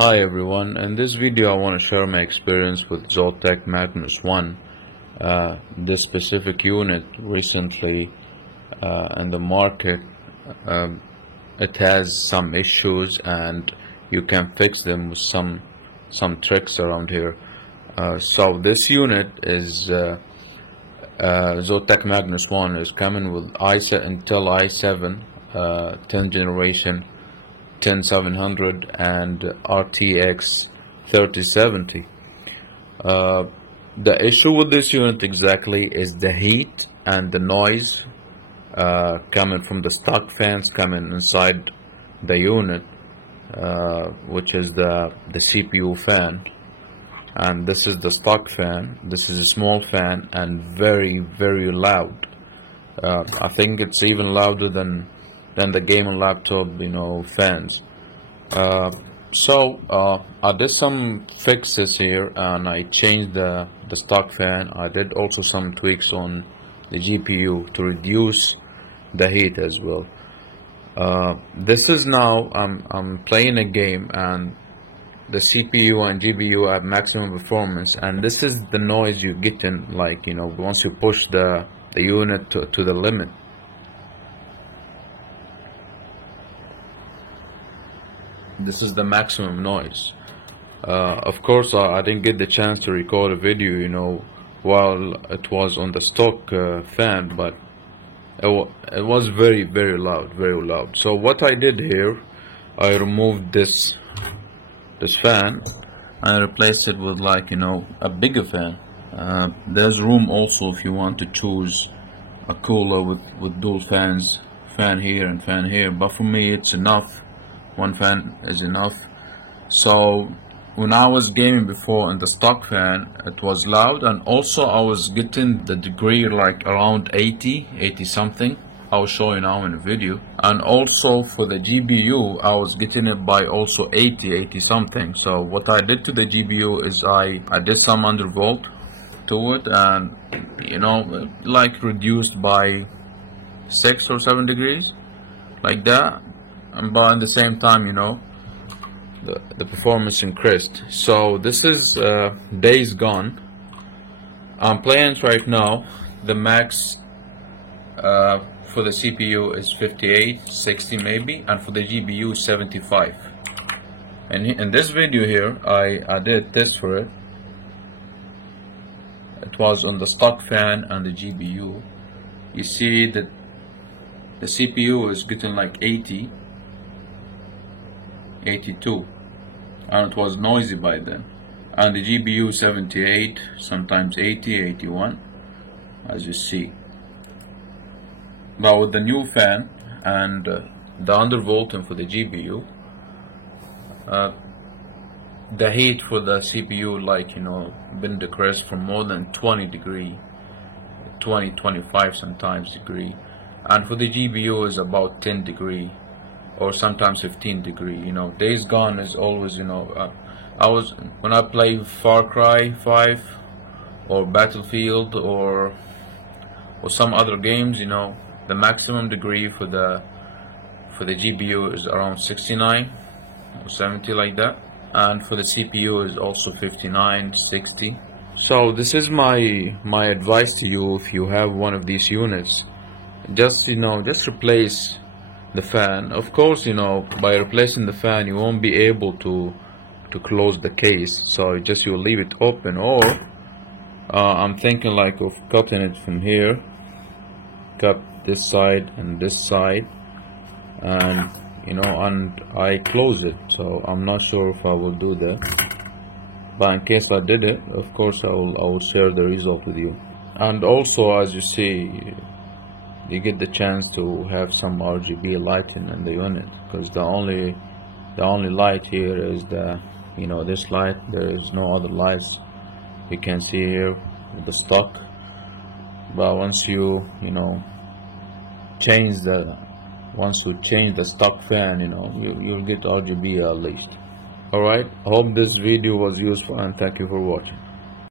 Hi everyone, in this video I want to share my experience with Zotac Magnus 1. This specific unit recently in the market, it has some issues and you can fix them with some tricks around here. So this unit is Zotac Magnus 1 is coming with Intel i7 10th generation 10700 and RTX 3070. The issue with this unit exactly is the heat and the noise coming from the stock fans coming inside the unit, which is the CPU fan, and this is the stock fan. This is a small fan and very loud. I think it's even louder than the gaming laptop, fans. So I did some fixes here and I changed the stock fan. I did also some tweaks on the GPU to reduce the heat as well. This is now I'm playing a game and the CPU and GPU at maximum performance, and this is the noise you get in, once you push the unit to the limit. This is the maximum noise. Of course I didn't get the chance to record a video while it was on the stock fan, but it was very loud. So what I did here, I removed this fan and replaced it with a bigger fan. There's room also if you want to choose a cooler with dual fans, fan here and fan here, but for me it's enough. One fan is enough. So when I was gaming before in the stock fan, it was loud, and also I was getting the degree around 80 something. I'll show you now in the video. And also for the GPU, I was getting it by also 80 something. So what I did to the GPU is I did some undervolt to it, and reduced by 6 or 7 degrees, like that. But at the same time, the performance increased. So this is Days Gone. I'm playing it right now. The max for the CPU is 58, 60 maybe, and for the GPU 75. And in this video here, I did this for it. It was on the stock fan and the GPU. You see that the CPU is getting 80, 82, and it was noisy by then, and the GPU 78, sometimes 80, 81, as you see. Now with the new fan and the undervolting for the GPU, the heat for the CPU been decreased from more than 20 degree, 25 sometimes degree, and for the GPU is about 10 degree or sometimes 15 degree. Days Gone is always, when I play Far Cry 5 or Battlefield or some other games, the maximum degree for the GPU is around 69 or 70, like that, and for the CPU is also 59, 60. So this is my advice to you. If you have one of these units, just replace the fan. Of course, by replacing the fan you won't be able to close the case, so you'll leave it open, or I'm thinking of cutting it from here, cut this side and this side, and and I close it. So I'm not sure if I will do that, but in case I did it, of course I will share the result with you. And also, as you see, you get the chance to have some RGB lighting in the unit, because the only light here is this light. There is no other lights you can see here with the stock. But once you change the stock fan, you'll get RGB at least. Alright, I hope this video was useful and thank you for watching.